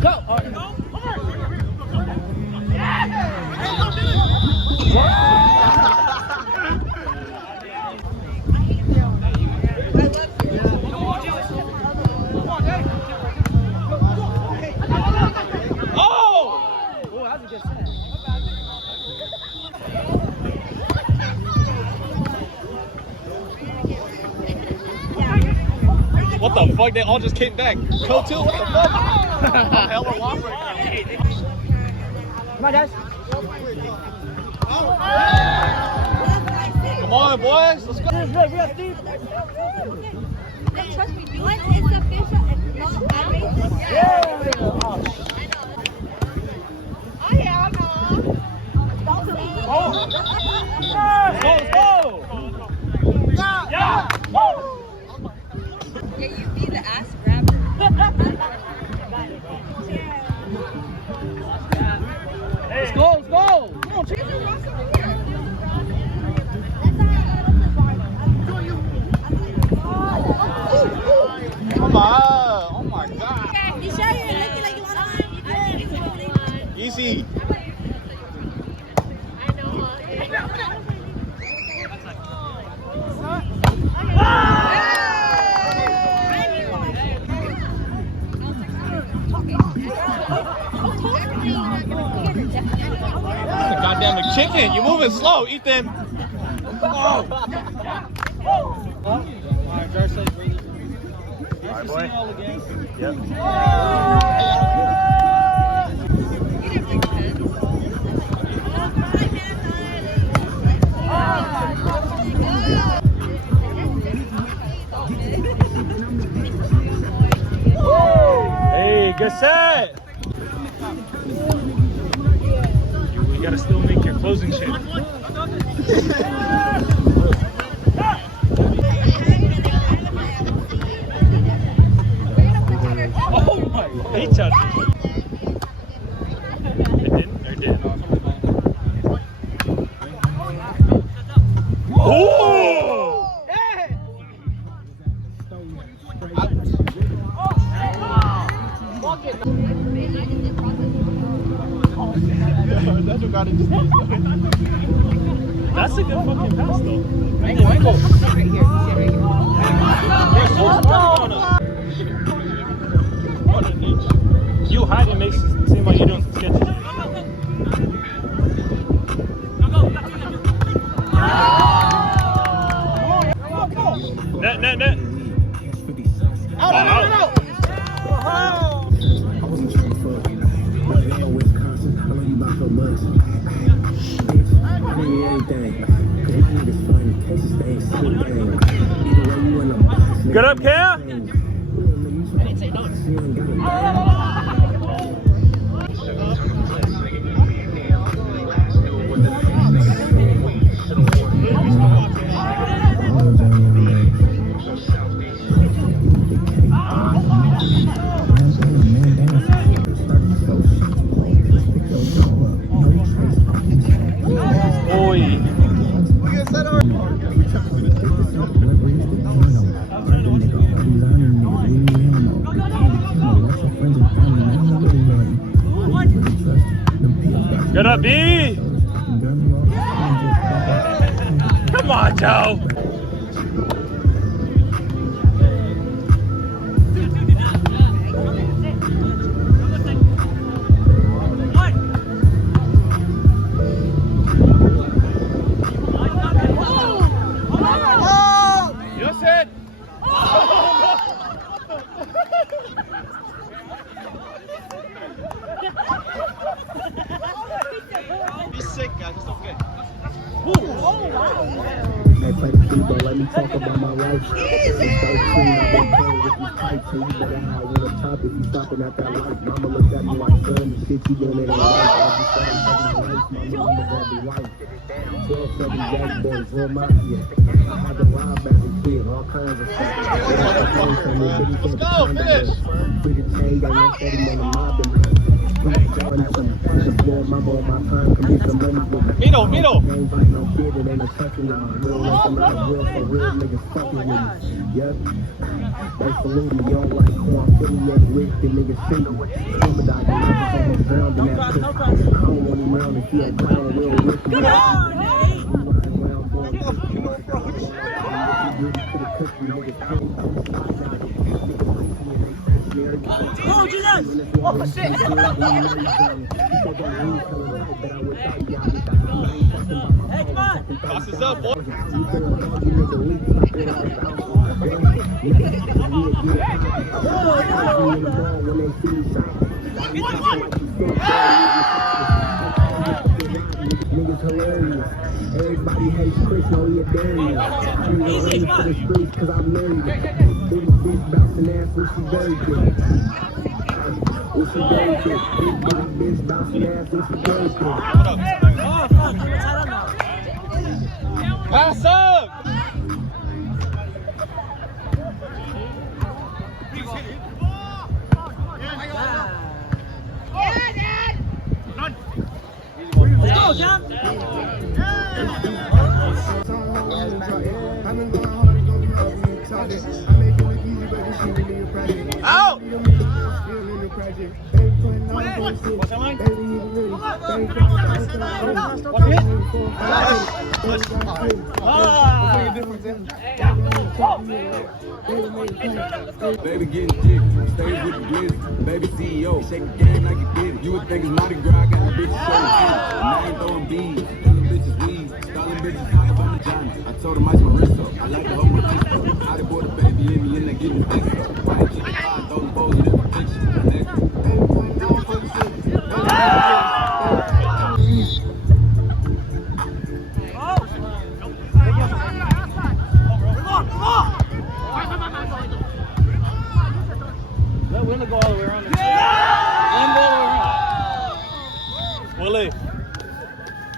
Go! What the fuck? They all just came back. Go to what the fuck? Hell of a Come on, guys. Come on, boys. Let's go. This is good. We got Steve. Trust me, once it's official, it's not bad racing. Yeah. Oh yeah, I know. Let's go. Yeah. Yeah, you be the ass grabber. Let's go. Let's go. Come on, chicken. Come on. Oh my god. You sure you're looking like you want to? Easy. Goddamn the chicken. You're moving slow, Ethan. Oh. Alright, Jar celebrated. Alright, boy. Yep. Hey, good set. You gotta still make your closing shit. Oh my! He touched it. It didn't? Or it did? Oh! That's what got it just That's a good fucking pass though. Right here. They're so smart on us. You hiding makes it seem like you're doing some sketchy shit. Net. Out. I wasn't trying to fuck you, but it ain't Wisconsin. I love you about so much. I need everything. Cause my niggas fighting cases, they ain't seen things. Either way, you in the box. Good up, Cam. I didn't say no. Good up, B. Come on, Joe. You said. Be sick, guys. It's okay. Hey, play the beat, but let me talk about my life. Since 13, I've been playing with these pipes, and you better hide with a top if you stopping at that life. Mama looked at me like, son, the shit you doing ain't right. Every Saturday, life, my mama gonna be white. 12-7 Jack boys, real mafia. I had to rob back and kid, all kinds of stuff. Let's go, finish. Free to change, I ain't steady on the mob. Middle. Yep. They salute me, you don't like who I'm feeling that rich, the niggas see me. Sympathize, I'm drowned in that pussy. I don't want him around and see a clown real rich. Come on, Oh, Jesus! Oh, shit! Hey, come on! Toss this up, boy. Niggas hilarious. Everybody hates Chris, no he a Darius. I'm ready for the streets cause I'm married. Big bitch bouncing ass when she very good. When she very good. Big bitch bouncing ass when she very good. Oh, fuck, I'm tied up now. Pass up. Let's go, John! Out! Baby getting thick, stay with the glizzy. Baby CEO, shake the game like you did it. You would think it's Mardi Gras, got the bitches showing too. And I ain't throwing beads, telling bitches weed, stalling bitches hot up on the Johnny. I told them ice my wrist up, I like to hold my fist up. How they bought a baby in me and they getting thick up. I ain't keep the fire, throw them balls in the picture. Let Willa go all the way around. Willie.